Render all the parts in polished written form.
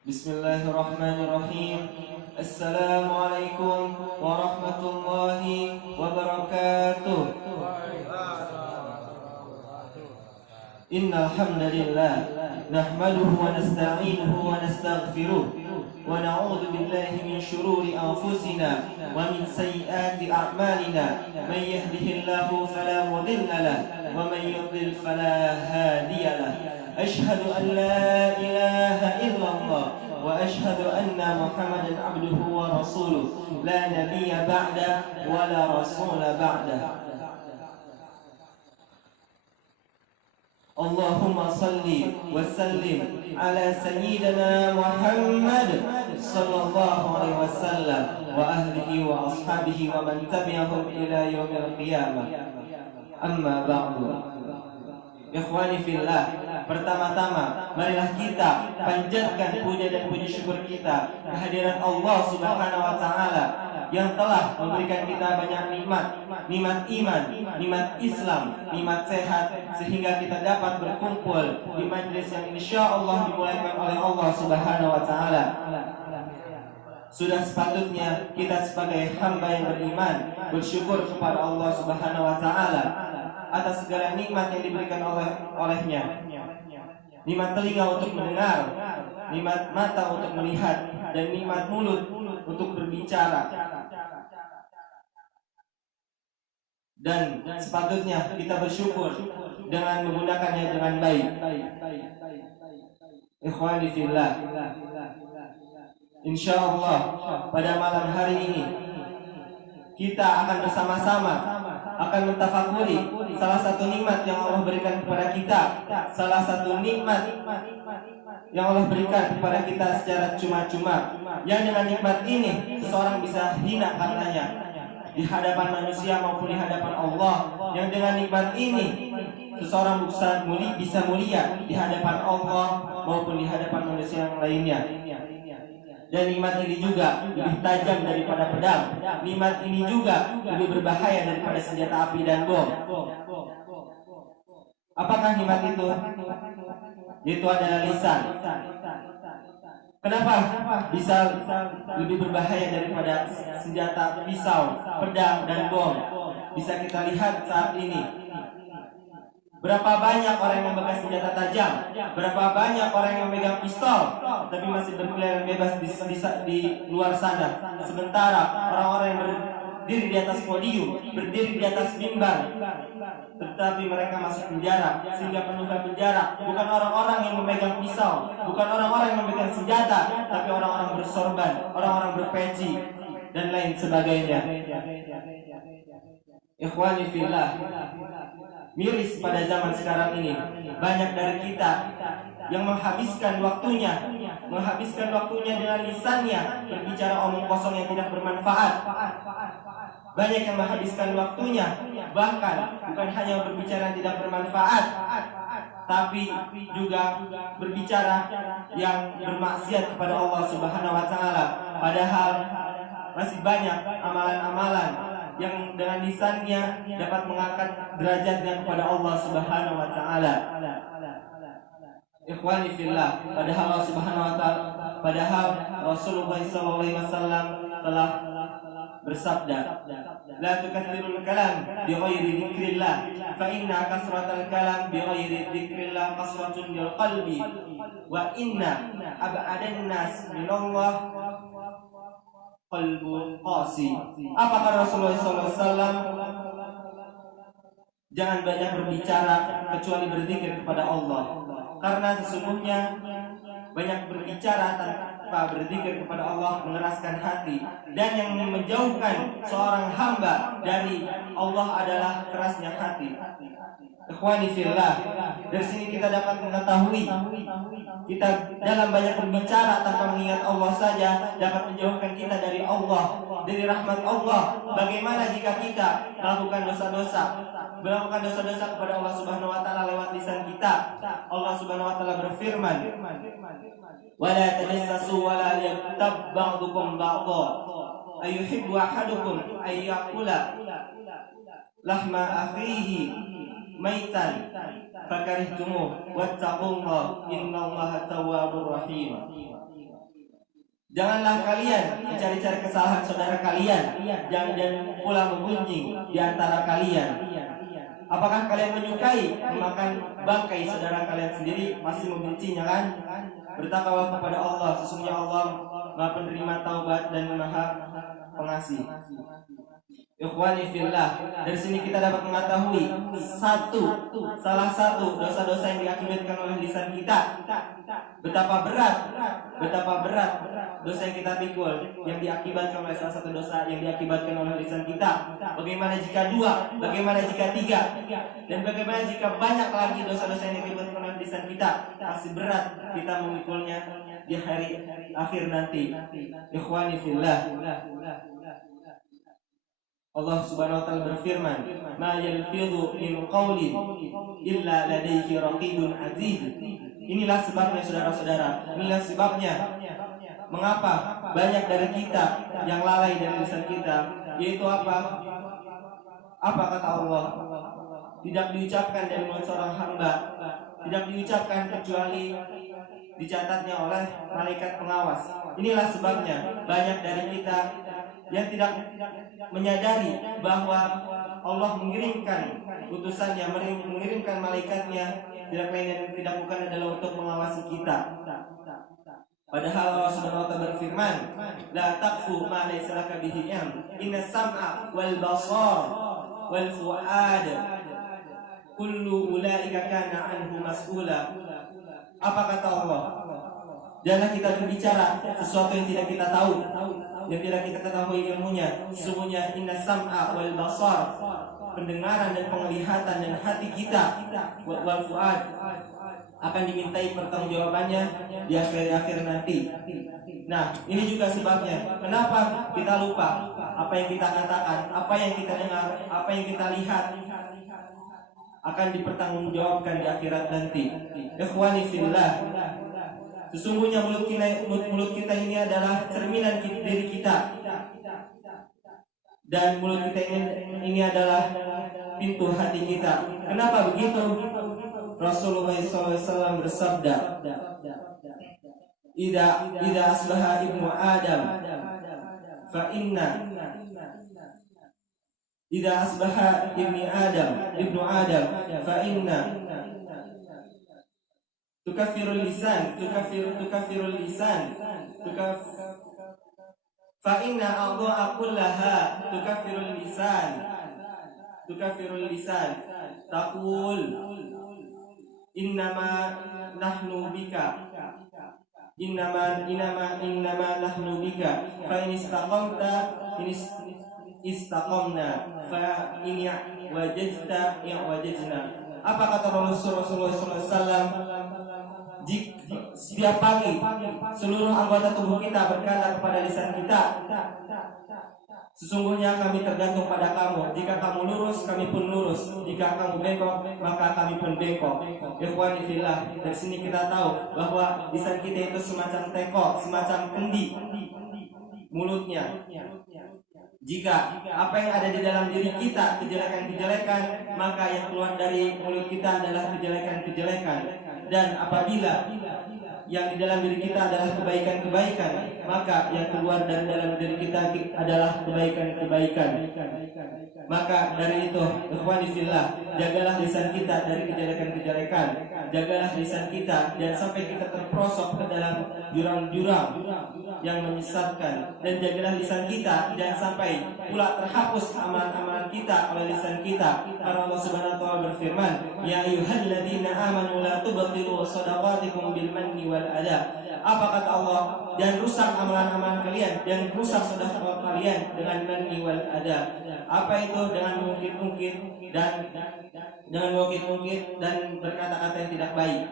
Bismillahirrahmanirrahim. Assalamualaikum warahmatullahi wabarakatuh. Innal hamdalillah nahmaduhu wa nasta'inuhu wa nastaghfiruh wa na'udzu billahi min shururi anfusina wa min sayyiati a'malina. May yahdihillahu fala mudilla lahu wa may yudlil fala hadiya lahu. أشهد أن لا إله إلا الله وأشهد أن محمدا عبده ورسوله لا نبي بعده ولا رسول بعده. اللهم صل وسلم على سيدنا محمد صلى الله عليه وسلم وأهله وأصحابه ومن تبعهم إلى يوم القيامة. أما بعد. Ikhwani fillah, pertama-tama marilah kita panjatkan puja dan puji syukur kita kehadiran Allah Subhanahu wa taala yang telah memberikan kita banyak nikmat, nikmat iman, nikmat Islam, nikmat sehat, sehingga kita dapat berkumpul di majlis yang insyaallah dimulaikan oleh Allah Subhanahu wa taala. Sudah sepatutnya kita sebagai hamba yang beriman bersyukur kepada Allah Subhanahu wa taala atas segala nikmat yang diberikan olehnya. Nikmat telinga untuk mendengar, nikmat mata untuk melihat, dan nikmat mulut untuk berbicara. Dan sepatutnya kita bersyukur dengan menggunakannya dengan baik. Ikhwani fillah, insyaallah pada malam hari ini kita akan bersama-sama akan mentafakuri salah satu nikmat yang Allah berikan kepada kita, salah satu nikmat yang Allah berikan kepada kita secara cuma-cuma, yang dengan nikmat ini seseorang bisa hina karenanya di hadapan manusia maupun di hadapan Allah, yang dengan nikmat ini seseorang bisa mulia di hadapan Allah maupun di hadapan manusia yang lainnya. Dan nikmat ini juga lebih tajam daripada pedang. Nikmat ini juga lebih berbahaya daripada senjata api dan bom. Apakah nikmat itu? Itu adalah lisan. Kenapa bisa lebih berbahaya daripada senjata pisau, pedang, dan bom? Bisa kita lihat saat ini. Berapa banyak orang yang memegang senjata tajam, berapa banyak orang yang memegang pistol, tapi masih berkeliaran bebas di luar sana. Sementara orang-orang yang berdiri di atas podium, berdiri di atas mimbar, tetapi mereka masuk penjara. Sehingga penuh penjara bukan orang-orang yang memegang pisau, bukan orang-orang yang memegang senjata, tapi orang-orang bersorban, orang-orang berpeci, dan lain sebagainya. Ikhwani fillah, miris pada zaman sekarang ini banyak dari kita yang menghabiskan waktunya dengan lisannya berbicara omong kosong yang tidak bermanfaat. Banyak yang menghabiskan waktunya bahkan bukan hanya berbicara yang tidak bermanfaat, tapi juga berbicara yang bermaksiat kepada Allah Subhanahu wa taala. Padahal masih banyak amalan-amalan yang dengan lisannya dapat mengangkat derajatnya kepada Allah Subhanahu wa taala. Ikhwani fillah, padahal Rasulullah sallallahu alaihi wasallam telah bersabda, la tukaththirul kalam bi ghairi dzikrillah fa inna kasratal kalam bi ghairi dzikrillah qaswatun lil qalbi wa inna ab'adan nas minallah qalbun qasi. Apakah Rasulullah SAW? Jangan banyak berbicara kecuali berzikir kepada Allah, karena sesungguhnya banyak berbicara tanpa berzikir kepada Allah mengeraskan hati, dan yang menjauhkan seorang hamba dari Allah adalah kerasnya hati. Ikhwani fillah, dari sini kita dapat mengetahui kita dalam banyak berbicara tanpa mengingat Allah saja dapat menjauhkan kita dari Allah, dari rahmat Allah. Bagaimana jika kita melakukan dosa-dosa kepada Allah Subhanahu wa taala lewat lisan kita? Allah Subhanahu wa taala berfirman, "Wala tajassasu wa la yaghtab ba'dukum ba'dha ayuhibbu ahadukum ay yaqula lahma akhihi maitan fakarihtumuh wattaqullaha innallaha tawwabur rahim." Janganlah kalian mencari-cari kesalahan saudara kalian dan pula menggunjing di antara kalian. Apakah kalian menyukai memakan bangkai saudara kalian sendiri? Pasti membencinya kan? Bertakwalah kepada Allah, sesungguhnya Allah Maha penerima taubat dan Maha pengasih. Ikhwani fillah, dari sini kita dapat mengetahui salah satu dosa-dosa yang diakibatkan oleh lisan kita. Betapa berat dosa yang kita pikul yang diakibatkan oleh salah satu dosa yang diakibatkan oleh lisan kita. Bagaimana jika 2? Bagaimana jika 3? Dan bagaimana jika banyak lagi dosa-dosa yang diakibatkan oleh lisan kita? Pasti berat kita memikulnya di hari akhir nanti. Ikhwani fillah, Allah Subhanahu wa taala berfirman, "Ma yalfidhu min qawlin illa ladayhi raqibun atid." Inilah sebabnya saudara-saudara, inilah sebabnya mengapa banyak dari kita yang lalai dari lisan kita, yaitu apa? Apa kata Allah? Tidak diucapkan dari mulut seorang hamba, tidak diucapkan kecuali dicatatnya oleh malaikat pengawas. Inilah sebabnya banyak dari kita yang tidak menyadari bahwa Allah mengirimkan utusannya, mengirimkan malaikatnya, tidak lain dan tidak bukan adalah untuk mengawasi kita. Padahal Allah Subhanahu wa taala berfirman, "La taqfu ma laysa laka bihi ilm, innas sam'a wal basar wal fu'ad kullu ulaika kana anhu mas'ula." Apa kata Allah? Janganlah kita berbicara sesuatu yang tidak kita tahu, yang tidak kita ketahui ilmunya. Sesungguhnya innas sam'a wal basar, pendengaran dan penglihatan dan hati kita, wal fuad, akan dimintai pertanggungjawabannya di akhir nanti. Nah, ini juga sebabnya kenapa kita lupa apa yang kita katakan, apa yang kita dengar, apa yang kita lihat akan dipertanggungjawabkan di akhirat nanti. Ikhwani fillah, sesungguhnya mulut kita ini adalah cerminan diri kita, dan mulut kita ini adalah pintu hati kita. Kenapa begitu? Rasulullah SAW bersabda, "Idza asbaha ibnu Adam, fa inna idza asbaha ibnu Adam, fa inna tukafirul lisan, fa inna Allah kullaha tukafirul lisan, taqul innama nahnu bika, innama nahnu bika, fa in istaqamna, fa in wajadna. Apa kata Rasulullah SAW? Setiap pagi seluruh anggota tubuh kita berkata kepada lisan kita, "Sesungguhnya kami tergantung pada kamu. Jika kamu lurus, kami pun lurus. Jika kamu bengkok, maka kami pun bengkok." Ikhwani fillah, dari sini kita tahu bahwa lisan kita itu semacam teko, semacam kendi mulutnya. Jika apa yang ada di dalam diri kita kejelekan-kejelekan, maka yang keluar dari mulut kita adalah kejelekan-kejelekan. Dan apabila yang di dalam diri kita adalah kebaikan-kebaikan, maka yang keluar dari dalam diri kita adalah kebaikan-kebaikan. Maka dari itu, ikhwani fillah, jagalah lisan kita dari kejelekan-kejelekan. Jagalah lisan kita dan sampai kita terperosok ke dalam jurang-jurang yang menyesatkan. Dan jagalah lisan kita dan sampai pula terhapus amalan-amalan kita oleh lisan kita. Karena Allah Subhanahu wa taala berfirman, "Ya ayyuhalladzina amanu la tubtilu shadaqatikum bil manni wal adha." Apa kata Allah? Dan rusak amalan-amalan kalian, dan rusak sedekah kalian dengan manni wal adha. Apa itu? Dengan mungkit-mungkit dan berkata-kata yang tidak baik.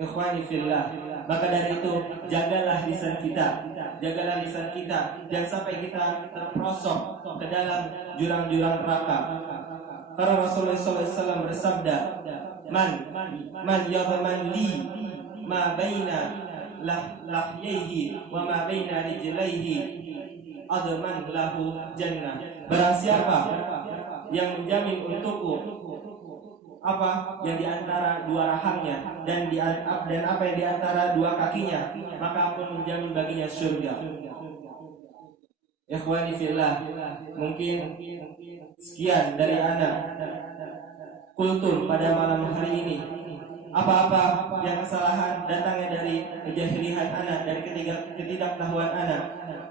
Ikhwani fillah, maka dari itu jagalah lisan kita, jangan sampai kita terperosok ke dalam jurang-jurang neraka. Karena Rasulullah SAW bersabda, man yadman li ma baina lahyaihi wa ma baina rijlaihi adman lahu jannah. Barang siapa yang menjamin untukku apa yang di antara dua rahangnya dan apa yang di antara dua kakinya, maka pun menjamin baginya surga. Ikhwani fillah, mungkin sekian dari ana kultum pada malam hari ini. Apa-apa yang kesalahan datangnya dari kejahilian ana, dari ketidaktahuan ana,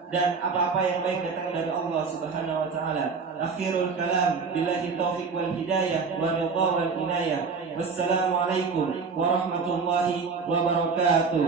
dan apa-apa yang baik datang dari Allah Subhanahu wa taala. Akhirul kalam, billahi taufiq wal hidayah wa ridha wal inayah. Wassalamualaikum warahmatullahi wabarakatuh.